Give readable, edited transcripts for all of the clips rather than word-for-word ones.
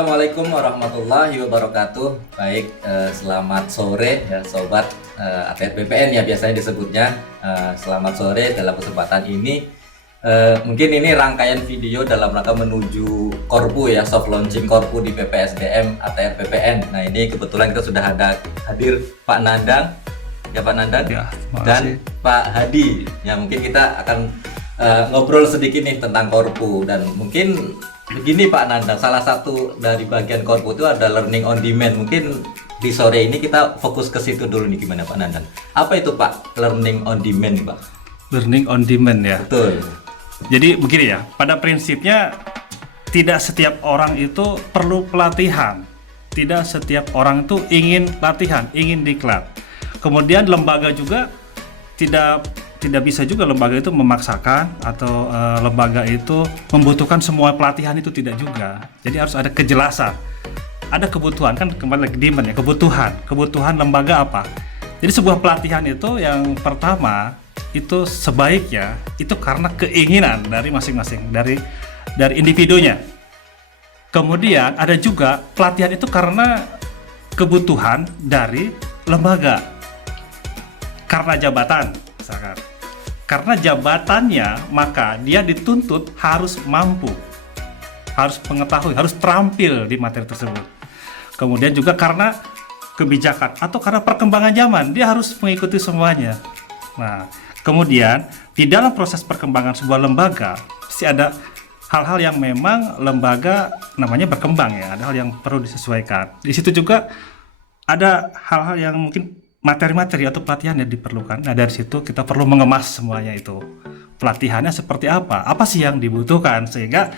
Assalamualaikum warahmatullahi wabarakatuh. Baik, selamat sore ya sobat ATR BPN ya biasanya disebutnya. Selamat sore dalam kesempatan ini. Mungkin ini rangkaian video dalam rangka menuju Korpu ya, soft launching Korpu di PPSDM ATR BPN. Nah ini kebetulan kita sudah ada hadir Pak Nandang, ya Pak Nandang ya, dan Pak Hadi. Ya mungkin kita akan ngobrol sedikit nih tentang Korpu dan mungkin begini Pak Nandang, salah satu dari bagian Korpu itu ada learning on demand. Mungkin di sore ini kita fokus ke situ dulu nih, gimana Pak Nandang? Apa itu Pak learning on demand nih Pak? Learning on demand ya. Betul. Jadi begini ya, pada prinsipnya tidak setiap orang itu perlu pelatihan. Tidak setiap orang itu ingin latihan, ingin diklat. Kemudian lembaga juga tidak bisa juga lembaga itu memaksakan atau lembaga itu membutuhkan semua pelatihan, itu tidak juga. Jadi harus ada kejelasan, ada kebutuhan, kan kembali lagi demand ya, kebutuhan lembaga apa. Jadi sebuah pelatihan itu yang pertama itu sebaiknya itu karena keinginan dari masing-masing, dari individunya. Kemudian ada juga pelatihan itu karena kebutuhan dari lembaga, karena jabatan misalkan. Karena jabatannya, maka dia dituntut harus mampu, harus mengetahui, harus terampil di materi tersebut. Kemudian juga karena kebijakan atau karena perkembangan zaman, dia harus mengikuti semuanya. Nah, kemudian di dalam proses perkembangan sebuah lembaga, pasti ada hal-hal yang memang lembaga namanya berkembang ya, ada hal yang perlu disesuaikan. Di situ juga ada hal-hal yang mungkin materi-materi atau pelatihan yang diperlukan. Nah dari situ kita perlu mengemas semuanya itu. Pelatihannya seperti apa sih yang dibutuhkan, sehingga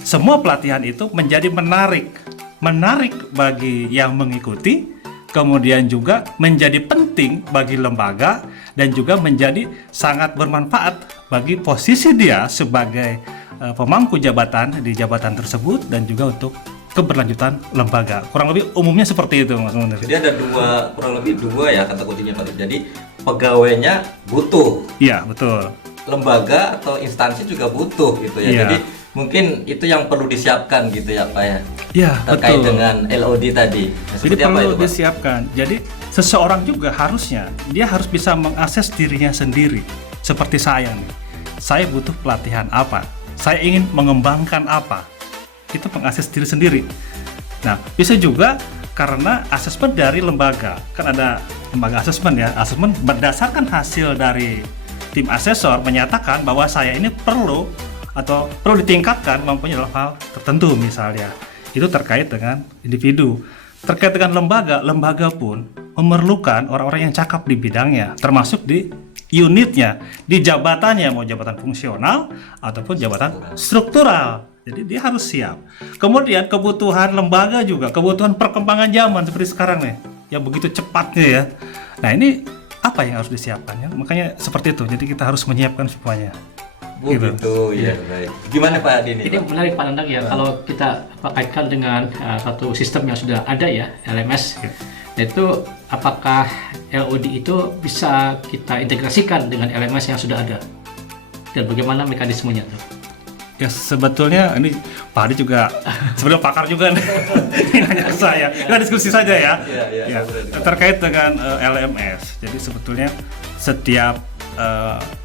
semua pelatihan itu menjadi menarik bagi yang mengikuti, kemudian juga menjadi penting bagi lembaga, dan juga menjadi sangat bermanfaat bagi posisi dia sebagai pemangku jabatan di jabatan tersebut, dan juga untuk keberlanjutan lembaga. Kurang lebih umumnya seperti itu Mas Munir. Jadi ada kurang lebih dua ya kata kuncinya Pak. Jadi pegawainya butuh. Iya, betul. Lembaga atau instansi juga butuh gitu ya. Iya. Jadi mungkin itu yang perlu disiapkan gitu ya Pak ya. Iya, terkait betul. dengan LOD tadi. Nah, Jadi apa perlu itu, Pak? disiapkan. Jadi seseorang juga harusnya dia harus bisa mengakses dirinya sendiri. Seperti saya nih. Saya butuh pelatihan apa? Saya ingin mengembangkan apa? Itu mengakses diri sendiri. Nah, bisa juga karena asesmen dari lembaga. Kan ada lembaga asesmen ya. Asesmen berdasarkan hasil dari tim asesor menyatakan bahwa saya ini perlu ditingkatkan kemampuannya dalam hal tertentu misalnya. Itu terkait dengan individu. Terkait dengan lembaga pun memerlukan orang-orang yang cakap di bidangnya, termasuk di unitnya, di jabatannya, mau jabatan fungsional ataupun jabatan struktural. Jadi dia harus siap. Kemudian kebutuhan lembaga juga, kebutuhan perkembangan zaman seperti sekarang nih, yang begitu cepatnya ya. Nah ini apa yang harus disiapkan ya? Makanya seperti itu. Jadi kita harus menyiapkan semuanya. Gitu ya, baik. Gimana Pak Dini? Ini menarik Pak Nandang ya, kalau kita kaitkan dengan satu sistem yang sudah ada ya, LMS. Itu apakah LOD itu bisa kita integrasikan dengan LMS yang sudah ada? Dan bagaimana mekanismenya tuh? Ya sebetulnya ini Pak Hadi juga sebenarnya pakar juga nih. Ini nanya ke saya. Kita diskusi saja ya. Ya, terkait dengan LMS. Jadi sebetulnya setiap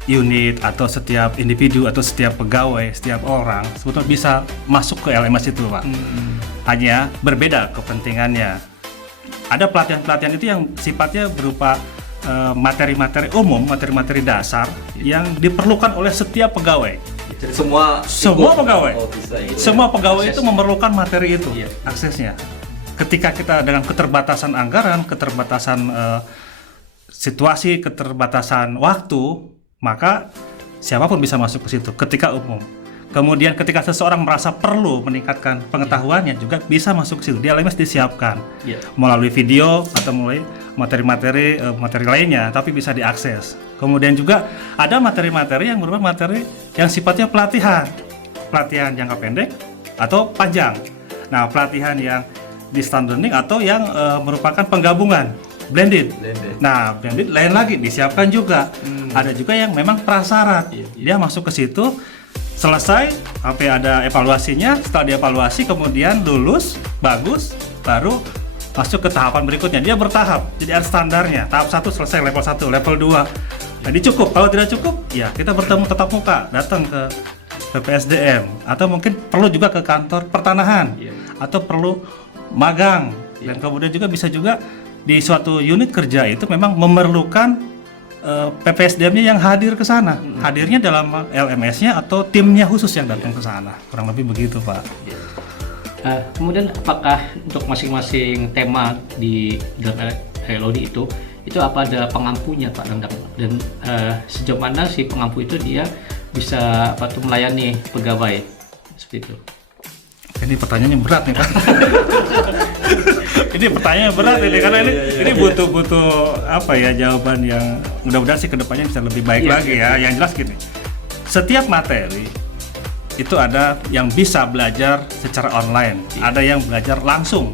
unit atau setiap individu atau setiap pegawai, setiap orang sebetulnya bisa masuk ke LMS itu Pak. Hanya berbeda kepentingannya. Ada pelatihan-pelatihan itu yang sifatnya berupa materi-materi umum, materi-materi dasar yang diperlukan oleh setiap pegawai. Jadi semua pegawai, semua pegawai Akses. itu memerlukan materi itu, Iya. aksesnya. Ketika kita dengan keterbatasan anggaran, keterbatasan situasi, keterbatasan waktu, maka siapapun bisa masuk ke situ ketika umum. Kemudian ketika seseorang merasa perlu meningkatkan pengetahuannya juga bisa masuk ke situ. Di LMS disiapkan melalui video atau melalui materi lainnya, tapi bisa diakses. Kemudian juga ada materi-materi yang merupakan materi yang sifatnya pelatihan jangka pendek atau panjang. Nah, pelatihan yang distance learning atau yang merupakan penggabungan blended. Nah, blended lain lagi disiapkan juga. Ada juga yang memang prasyarat. Dia masuk ke situ selesai sampai ada evaluasinya, setelah dievaluasi kemudian lulus bagus, baru masuk ke tahapan berikutnya. Dia bertahap, jadi ada standarnya. Tahap 1 selesai, level 1, level 2. Jadi cukup. Kalau tidak cukup, ya kita bertemu tatap muka, datang ke PPSDM, atau mungkin perlu juga ke kantor pertanahan, atau perlu magang, dan kemudian juga bisa juga di suatu unit kerja itu memang memerlukan PPSDM-nya yang hadir ke sana. Hadirnya dalam LMS-nya atau timnya khusus yang datang ke sana. Kurang lebih begitu, Pak. Kemudian apakah untuk masing-masing tema di dalam LOD itu apa ada pengampunya, Pak Nandang? Dan sejauh mana si pengampu itu dia bisa melayani pegawai seperti itu? Ini pertanyaannya berat nih, Pak. Ini pertanyaan berat ini karena ini butuh apa ya, jawaban yang mudah-mudahan sih kedepannya bisa lebih baik lagi ya. Yang jelas gini, setiap materi itu ada yang bisa belajar secara online, ada yang belajar langsung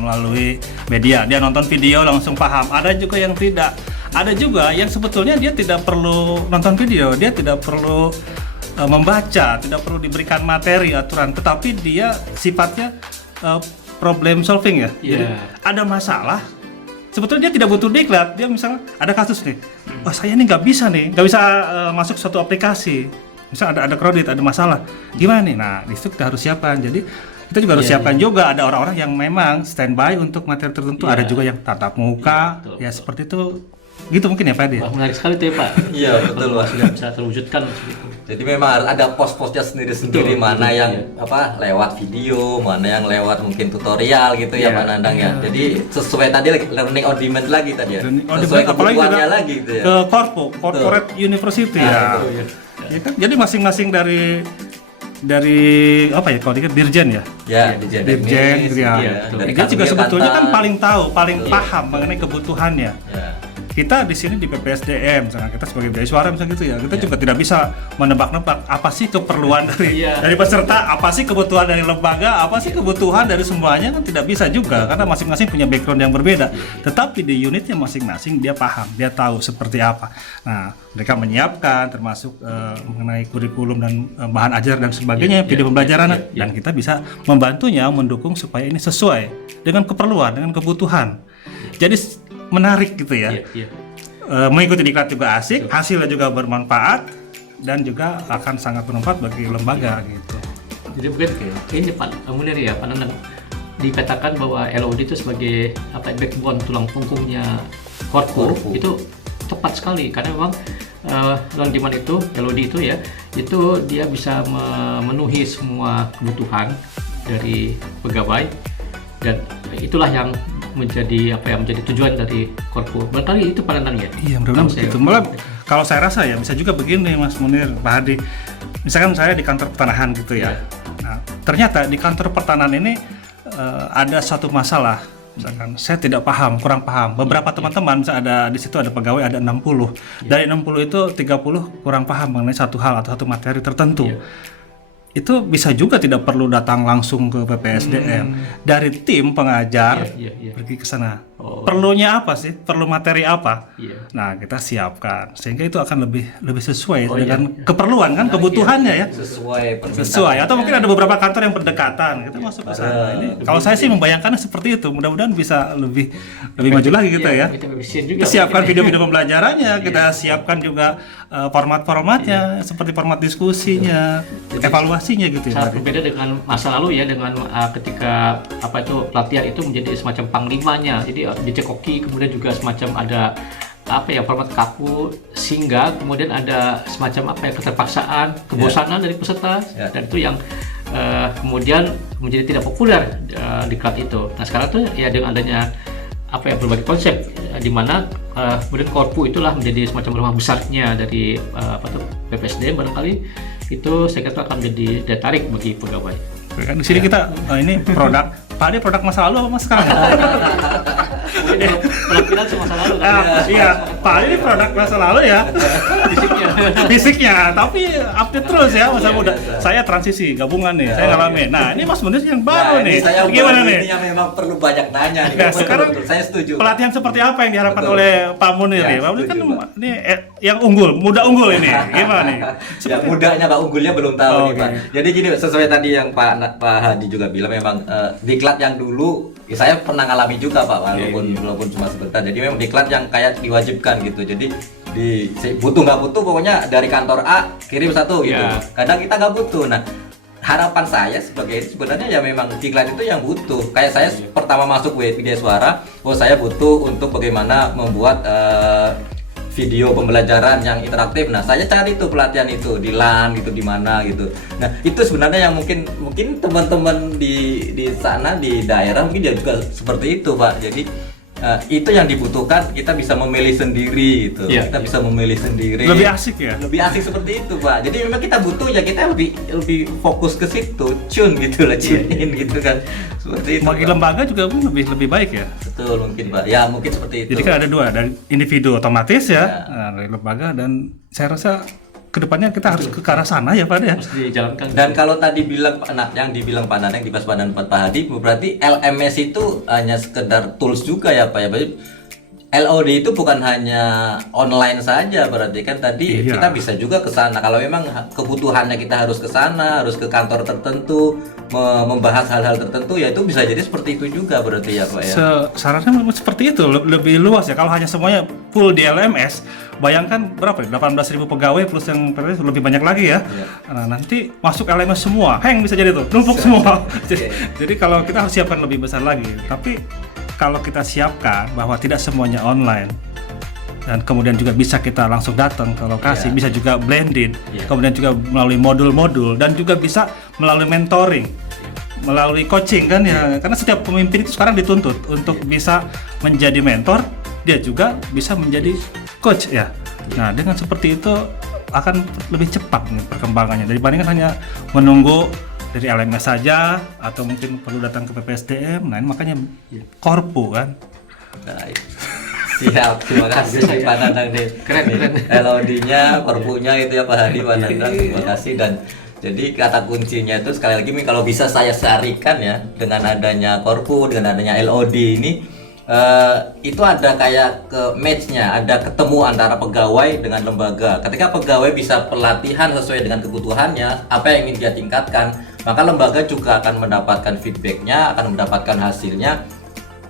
melalui media, dia nonton video langsung paham, ada juga yang tidak, ada juga yang sebetulnya dia tidak perlu nonton video, dia tidak perlu membaca, tidak perlu diberikan materi aturan, tetapi dia sifatnya problem solving ya. Jadi ada masalah, sebetulnya dia tidak butuh diklat, dia misalnya ada kasus nih, wah saya ini nggak bisa masuk suatu aplikasi, misalnya ada kredit, ada masalah, gimana nih? Nah di situ kita harus siapkan. Jadi kita juga harus siapkan juga, ada orang-orang yang memang standby untuk materi tertentu, ada juga yang tatap muka, ya seperti itu. Gitu mungkin ya Pak Edi. Wah, menarik sekali tuh ya Pak. Iya betul Pak. Sudah bisa terwujudkan seperti. Jadi memang harus ada pos-posnya sendiri-sendiri, mana yang lewat video, mana yang lewat mungkin tutorial gitu ya Pak Nandang ya. Jadi sesuai tadi learning on demand lagi tadi ya. Sesuai kebutuhannya lagi gitu ya. Ke corporate university ya. Ya kan? Jadi masing-masing dari apa ya, kalau dikit dirjen ya? Ya, dirjen gitu ya. Dia juga sebetulnya kan paling tahu, paling paham mengenai kebutuhannya. Kita di sini di PPSDM, misalnya kita sebagai beasiswa misalnya gitu ya, kita juga tidak bisa menebak-nebak apa sih keperluan dari peserta, apa sih kebutuhan dari lembaga, apa sih kebutuhan dari semuanya, kan tidak bisa juga karena masing-masing punya background yang berbeda. Tetapi di unitnya masing-masing dia paham, dia tahu seperti apa. Nah, mereka menyiapkan termasuk mengenai kurikulum dan bahan ajar dan sebagainya, video pembelajaran, dan kita bisa membantunya, mendukung supaya ini sesuai dengan keperluan, dengan kebutuhan. Jadi menarik gitu ya. Mengikuti diklat juga asik, hasilnya juga bermanfaat dan juga akan sangat bermanfaat bagi lembaga gitu. Jadi mungkin ini Pak Munir ya, Pak Nandang, dikatakan bahwa LOD itu sebagai backbone, tulang punggungnya Korpu itu tepat sekali karena memang on demand itu, LOD itu ya, itu dia bisa memenuhi semua kebutuhan dari pegawai, dan itulah yang menjadi tujuan dari Korpu. Barangkali itu pandangannya. Iya, mudah-mudahan begitu. Malah kalau saya rasa ya bisa juga begini Mas Munir, Pak Hadi. Misalkan saya di kantor pertanahan gitu ya. Nah, ternyata di kantor pertanahan ini ada satu masalah. Misalkan saya tidak paham, kurang paham. Beberapa teman-teman misalnya ada di situ ada pegawai ada 60. Dari 60 itu 30 kurang paham mengenai satu hal atau satu materi tertentu. Itu bisa juga tidak perlu datang langsung ke PPSDM, dari tim pengajar pergi ke sana. Perlunya apa sih? Perlu materi apa? Nah, kita siapkan sehingga itu akan lebih sesuai dengan keperluan kan, kebutuhannya ya. Sesuai. Atau mungkin ada beberapa kantor yang berdekatan, kita masuk ke sana. Ini kalau saya sih membayangkannya seperti itu. Mudah-mudahan bisa lebih maju lagi kita ya. Kita siapkan video-video pembelajarannya, kita siapkan juga format-formatnya seperti format diskusinya, evaluasinya gitu ya. Sangat berbeda dengan masa lalu ya, dengan ketika pelatihan itu menjadi semacam panglimanya. Jadi dicekoki, kemudian juga semacam ada format kaku, sehingga kemudian ada semacam keterpaksaan, kebosanan dari peserta, dan itu yang kemudian menjadi tidak populer di diklat itu. Nah sekarang tuh ya dengan adanya berbagai konsep, di mana kemudian Korpu itulah menjadi semacam rumah besarnya dari PPSDM, barangkali itu saya kira akan menjadi daya tarik bagi pegawai. Kan di sini kita ini produk, Pak Ade produk masa lalu apa mas sekarang? Mungkin penampilan semasa lalu kan. Iya, Pak ini produk masa lalu ya. Fisiknya. Fisiknya, tapi update terus ya masa Iya, muda. biasa. Saya transisi, gabungan nih, saya ngalamin. Nah, ini Mas Munir yang baru Nah, nih. ini saya Gimana baru, nih? ini yang memang perlu banyak nanya nih. Ya, Betul, sekarang betul. Saya setuju. pelatihan seperti apa yang diharapkan Betul. oleh Pak Munir Ya, nih? Pak Munir kan setuju, Pak. ini yang unggul, muda unggul ini. Gimana nih? Ya mudanya Pak, unggulnya belum tahu nih Oke. Pak. Jadi gini, sesuai tadi yang Pak Hadi juga bilang, memang diklat yang dulu ya saya pernah ngalami juga Pak, walaupun cuma sebentar. Jadi memang diklat yang kayak diwajibkan gitu. Jadi butuh nggak butuh, pokoknya dari kantor A kirim satu gitu. Ya. Kadang kita nggak butuh. Nah, harapan saya sebagai sebenarnya ya memang diklat itu yang butuh. Kayak saya pertama masuk Widya Suara, saya butuh untuk bagaimana membuat video pembelajaran yang interaktif. Nah, saya cari tuh pelatihan itu di LAN gitu, di mana gitu. Nah, itu sebenarnya yang mungkin teman-teman di sana di daerah mungkin ya juga seperti itu, Pak. Jadi itu yang dibutuhkan, kita bisa memilih sendiri gitu. Iya, Kita bisa memilih sendiri. Lebih asik ya? Lebih asik seperti itu, Pak. Jadi memang kita butuh ya kita lebih fokus ke situ, tune gitu lah, tune in gitu kan. Seperti itu. Bagi Pak. lembaga juga lebih baik ya. Betul mungkin, Pak. Ya, mungkin seperti itu. Jadi kan ada dua, dari individu otomatis ya, Ya. dari lembaga, dan saya rasa kedepannya kita harus ke arah sana ya Pak ya. Harus dijalankan. Dan kalau tadi bilang yang dibilang Pak Nanang di Paspadan Pak Hadi, berarti LMS itu hanya sekedar tools juga ya Pak ya. Berarti LOD itu bukan hanya online saja, berarti kan tadi Iya. kita bisa juga ke sana. Kalau memang kebutuhannya kita harus ke sana, harus ke kantor tertentu, membahas hal-hal tertentu, ya itu bisa jadi seperti itu juga berarti ya Pak ya. Sarannya seperti itu, lebih luas ya. Kalau hanya semuanya full di LMS, bayangkan berapa ya? 18.000 pegawai plus yang PNS lebih banyak lagi ya. Iya. Nah, nanti masuk LMS semua, hang bisa jadi tuh, numpuk semua. Jadi kalau kita harus siapkan lebih besar lagi. Tapi kalau kita siapkan bahwa tidak semuanya online, dan kemudian juga bisa kita langsung datang ke lokasi, Iya. bisa juga blended, Iya. kemudian juga melalui modul-modul, dan juga bisa melalui mentoring, melalui coaching kan ya, karena setiap pemimpin itu sekarang dituntut untuk bisa menjadi mentor, dia juga bisa menjadi coach ya. Nah, dengan seperti itu akan lebih cepat nih perkembangannya dibandingkan hanya menunggu dari LMS saja, atau mungkin perlu datang ke PPSDM. Nah, ini makanya Korpu kan. Baik. Siap, terima kasih Pak Nanang nih. Keren. LOD-nya, Korpunya itu ya Pak Hadi, Pak Nanang. Terima kasih. Dan jadi kata kuncinya itu sekali lagi kalau bisa saya sarikan ya, dengan adanya Korpu, dengan adanya LOD ini, itu ada kayak ke match-nya, ada ketemu antara pegawai dengan lembaga. Ketika pegawai bisa pelatihan sesuai dengan kebutuhannya, apa yang ingin dia tingkatkan, maka lembaga juga akan mendapatkan feedback-nya, akan mendapatkan hasilnya,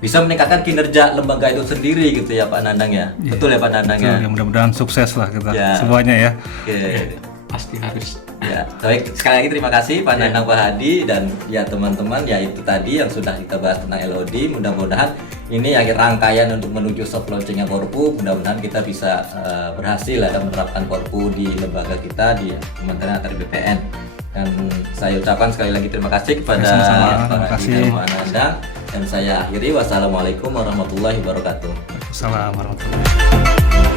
bisa meningkatkan kinerja lembaga itu sendiri gitu ya Pak Nanang ya. Betul ya Pak Nanang ya. Ya, mudah-mudahan sukses lah kita Ya. semuanya ya. Oke. Pasti harus. Ya, baik, sekali lagi terima kasih Pak Nanang, Pak Hadi, dan ya teman-teman, ya itu tadi yang sudah kita bahas tentang LOD. Mudah-mudahan ini akhir rangkaian untuk menuju soft launching-nya Korpu. Mudah-mudahan kita bisa berhasil ya menerapkan Korpu di lembaga kita di Kementerian Atr BPN. Dan saya ucapkan sekali lagi terima kasih kepada Sama-sama, Pak terima Hadi kasih. dan Pak Nanang. Dan saya akhiri, wassalamualaikum warahmatullahi wabarakatuh. Waalaikumsalam warahmatullahi wabarakatuh.